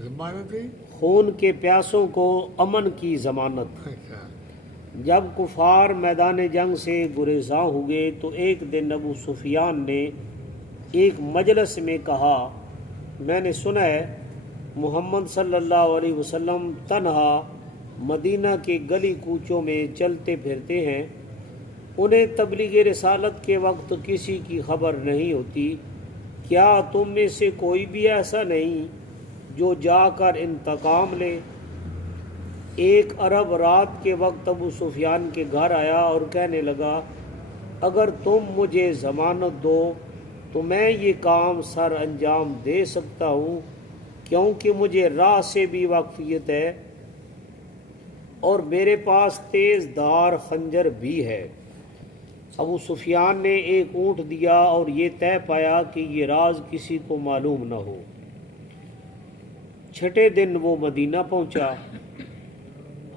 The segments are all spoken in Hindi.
जमानत है। खून के प्यासों को अमन की ज़मानत। अच्छा। जब कुफार मैदान जंग से गुरेज़ां हुए तो एक दिन अबू सुफियान ने एक मजलिस में कहा, मैंने सुना है मोहम्मद सल्लल्लाहु अलैहि वसल्लम तन्हा मदीना के गली कूचों में चलते फिरते हैं, उन्हें तबलीग रिसालत के वक्त किसी की खबर नहीं होती। क्या तुम में से कोई भी ऐसा नहीं जो जाकर इंतकाम ले? एक अरब रात के वक्त अबू सुफियान के घर आया और कहने लगा, अगर तुम मुझे ज़मानत दो तो मैं ये काम सर अंजाम दे सकता हूँ, क्योंकि मुझे राह से भी वाकफियत है और मेरे पास तेज़ धार खंजर भी है। अबू सुफियान ने एक ऊँट दिया और ये तय पाया कि ये राज किसी को मालूम न हो। छठे दिन वो मदीना पहुँचा।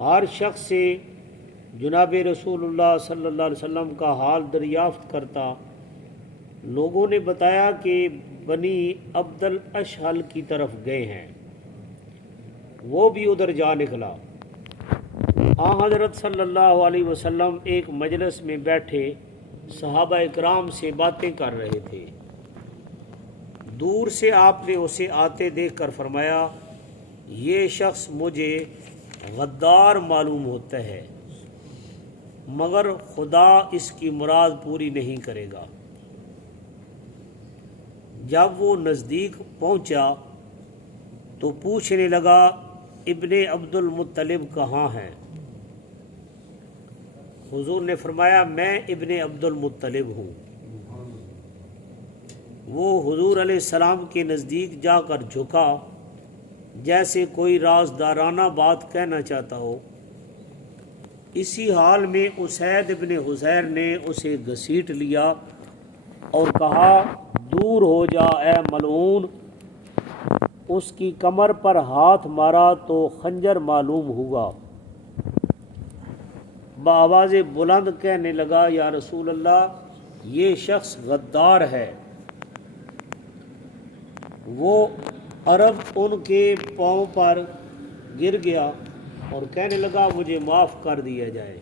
हर शख्स से जनाब रसूलुल्लाह सल्लल्लाहु अलैहि वसल्लम का हाल दरियाफ्त करता। लोगों ने बताया कि बनी अब्दुल अशहल की तरफ गए हैं। वो भी उधर जा निकला। हज़रत सल्लल्लाहु अलैहि वसल्लम एक मजलिस में बैठे सहाबा इकराम से बातें कर रहे थे। दूर से आपने उसे आते देखकर फरमाया, ये शख्स मुझे गद्दार मालूम होता है, मगर खुदा इसकी मुराद पूरी नहीं करेगा। जब वो नज़दीक पहुंचा तो पूछने लगा, इब्ने अब्दुल मुत्तलिब कहाँ हैं? हुजूर ने फरमाया, मैं इब्ने अब्दुल मुत्तलिब हूँ। वो हुजूर अलैहिस्सलाम के नज़दीक जाकर झुका, जैसे कोई राजदाराना बात कहना चाहता हो। इसी हाल में उसैद इब्ने हुज़ैर ने उसे घसीट लिया और कहा, दूर हो जा ए मलऊन। उसकी कमर पर हाथ मारा तो खंजर मालूम हुआ। बावाज़ बुलंद कहने लगा, या रसूल अल्लाह, ये शख्स गद्दार है। वो अरब उनके पाँव पर गिर गया और कहने लगा, मुझे माफ़ कर दिया जाए।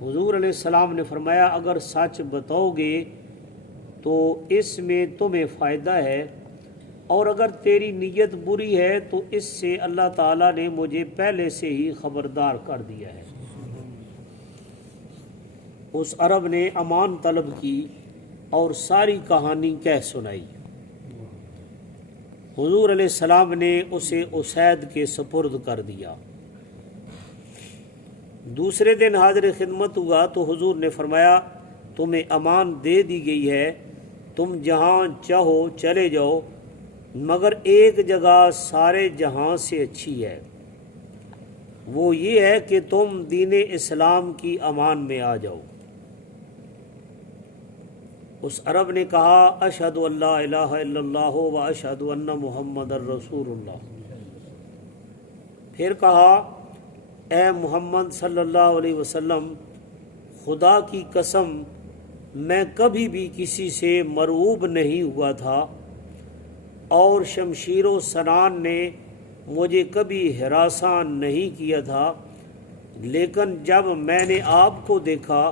हुजूर अलैहिस्सलाम ने फरमाया, अगर सच बताओगे तो इसमें तुम्हें फ़ायदा है, और अगर तेरी नीयत बुरी है तो इससे अल्लाह ताला ने मुझे पहले से ही खबरदार कर दिया है। उस अरब ने अमान तलब की और सारी कहानी कह सुनाई। हुजूर अलैहिस्सलाम ने उसे उसैद के सुपुर्द कर दिया। दूसरे दिन हाजिर खिदमत हुआ तो हुजूर ने फरमाया, तुम्हें अमान दे दी गई है, तुम जहाँ चाहो चले जाओ, मगर एक जगह सारे जहां से अच्छी है, वो ये है कि तुम दीन इस्लाम की अमान में आ जाओ। उस अरब ने कहा, अशहदु अल्ला इलाहा इल्लल्लाह व अशहदु अन्ना मुहम्मदर रसूलुल्लाह। फिर कहा, ए मोहम्मद सल्लल्लाहु अलैहि वसल्लम, खुदा की कसम, मैं कभी भी किसी से मरऊब नहीं हुआ था और शमशीरो सनान ने मुझे कभी हिरासा नहीं किया था, लेकिन जब मैंने आपको देखा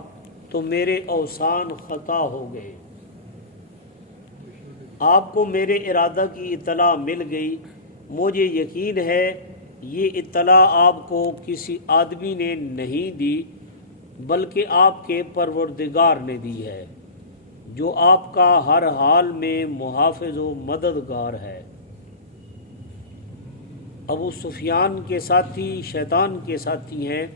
तो मेरे औसान ख़ता हो गए। आपको मेरे इरादा की इत्तला मिल गई। मुझे यकीन है ये इत्तला आपको किसी आदमी ने नहीं दी, बल्कि आपके परवरदिगार ने दी है, जो आपका हर हाल में मुहाफ़िज़ व मददगार है। अबू सुफियान के साथी शैतान के साथी हैं।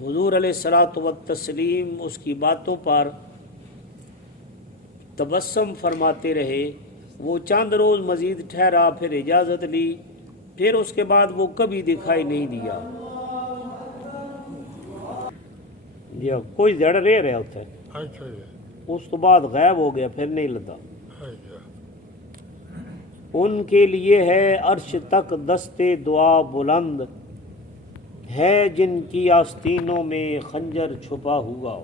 हुजूर अलैहिस्सलातु वत्तस्लीम उसकी बातों पर तबस्सुम फरमाते रहे। वो चंद रोज़ मज़ीद ठहरा, फिर इजाज़त ली, फिर उसके बाद वो कभी दिखाई नहीं दिया। जी, कोई जड़ रहा होता है। अच्छा। उस तो बाद गायब हो गया, फिर नहीं लगा। अच्छा। उनके लिए है अर्श तक दस्ते दुआ बुलंद, है जिनकी आस्तीनों में खंजर छुपा हुआ।